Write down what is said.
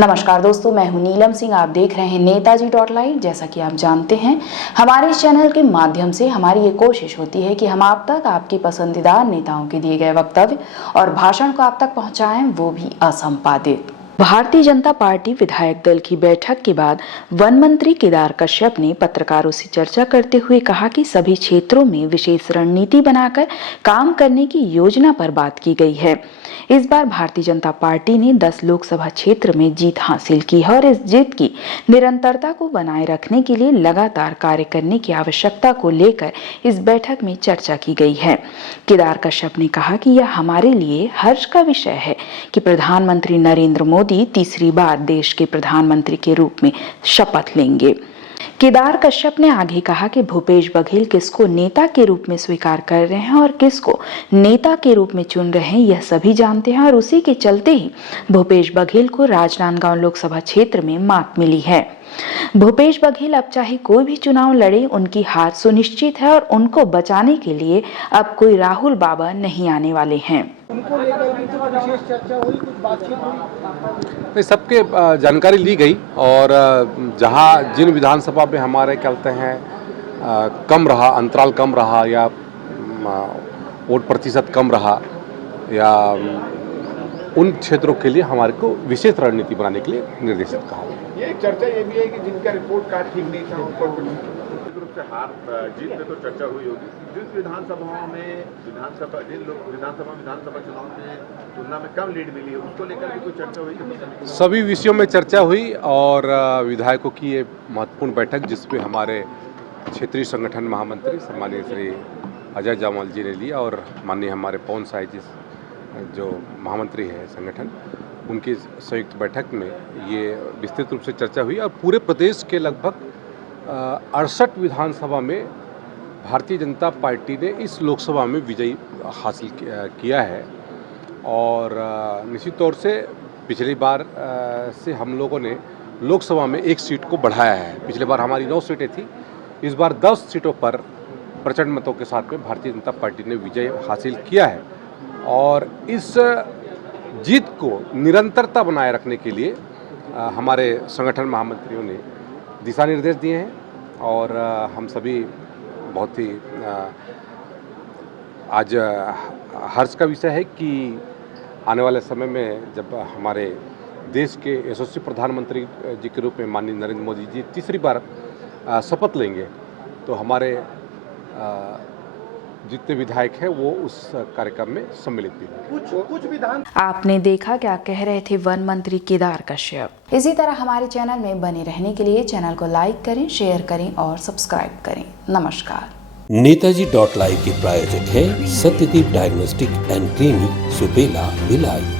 नमस्कार दोस्तों, मैं हूं नीलम सिंह। आप देख रहे हैं नेताजी.live। जैसा कि आप जानते हैं, हमारे इस चैनल के माध्यम से हमारी ये कोशिश होती है कि हम आप तक आपके पसंदीदा नेताओं के दिए गए वक्तव्य और भाषण को आप तक पहुंचाएं, वो भी असंपादित। भारतीय जनता पार्टी विधायक दल की बैठक के बाद वन मंत्री केदार कश्यप ने पत्रकारों से चर्चा करते हुए कहा कि सभी क्षेत्रों में विशेष रणनीति बनाकर काम करने की योजना पर बात की गई है। इस बार भारतीय जनता पार्टी ने 10 लोकसभा क्षेत्र में जीत हासिल की है और इस जीत की निरंतरता को बनाए रखने के लिए लगातार कार्य करने की आवश्यकता को लेकर इस बैठक में चर्चा की गई है। केदार कश्यप ने कहा कि यह हमारे लिए हर्ष का विषय है कि प्रधानमंत्री नरेंद्र मोदी तीसरी बार देश के प्रधानमंत्री के रूप में शपथ लेंगे। केदार कश्यप ने आगे कहा कि भूपेश बघेल किसको नेता के रूप में स्वीकार कर रहे हैं और किसको नेता के रूप में चुन रहे हैं, यह सभी जानते हैं और उसी के चलते ही भूपेश बघेल को राजनांदगांव लोकसभा क्षेत्र में मात मिली है। भूपेश बघेल अब चाहे कोई भी चुनाव लड़े, उनकी हार सुनिश्चित है और उनको बचाने के लिए अब कोई राहुल बाबा नहीं आने वाले हैं। उनको लेकर भी तो विशेष चर्चा हुई, कुछ बातचीत हुई? सबके जानकारी ली गई और जहां जिन विधानसभा में हमारे कहते हैं कम रहा, अंतराल कम रहा या वोट प्रतिशत कम रहा या उन क्षेत्रों के लिए हमारे को विशेष रणनीति बनाने के लिए निर्देशित कहा। ये चर्चा ये भी है कि जिनका रिपोर्ट कार्ड ठीक नहीं था उनको रूप से हार जीत में तो चर्चा हुई होगी। जिन विधानसभाओं में विधानसभा चुनाव में तुलना में कम लीड मिली है, उसको लेकर भी कोई चर्चा हुई? सभी विषयों में चर्चा हुई और विधायकों की ये महत्वपूर्ण बैठक जिसमें हमारे क्षेत्रीय संगठन महामंत्री सम्मानीय श्री अजय जामवाल जी ने लिया और माननीय हमारे पवन साय जी जो महामंत्री है संगठन, उनकी संयुक्त बैठक में ये विस्तृत रूप से चर्चा हुई और पूरे प्रदेश के लगभग 68 विधानसभा में भारतीय जनता पार्टी ने इस लोकसभा में विजय हासिल किया है और निश्चित तौर से पिछली बार से हम लोगों ने लोकसभा में एक सीट को बढ़ाया है। पिछली बार हमारी 9 सीटें थी, इस बार 10 सीटों पर प्रचंड मतों के साथ में भारतीय जनता पार्टी ने विजय हासिल किया है और इस जीत को निरंतरता बनाए रखने के लिए हमारे संगठन महामंत्रियों ने दिशा निर्देश दिए हैं और हम सभी बहुत ही आज हर्ष का विषय है कि आने वाले समय में जब हमारे देश के यशस्वी प्रधानमंत्री जी के रूप में माननीय नरेंद्र मोदी जी तीसरी बार शपथ लेंगे तो हमारे जितने विधायक हैं वो उस कार्यक्रम में सम्मिलित भी होंगे। कुछ विधान आपने देखा क्या कह रहे थे वन मंत्री केदार कश्यप। इसी तरह हमारे चैनल में बने रहने के लिए चैनल को लाइक करें, शेयर करें और सब्सक्राइब करें। नमस्कार। नेताजी.live के प्रायोजक है Satyadeep diagnostic and clinic, Supela, Bhilai.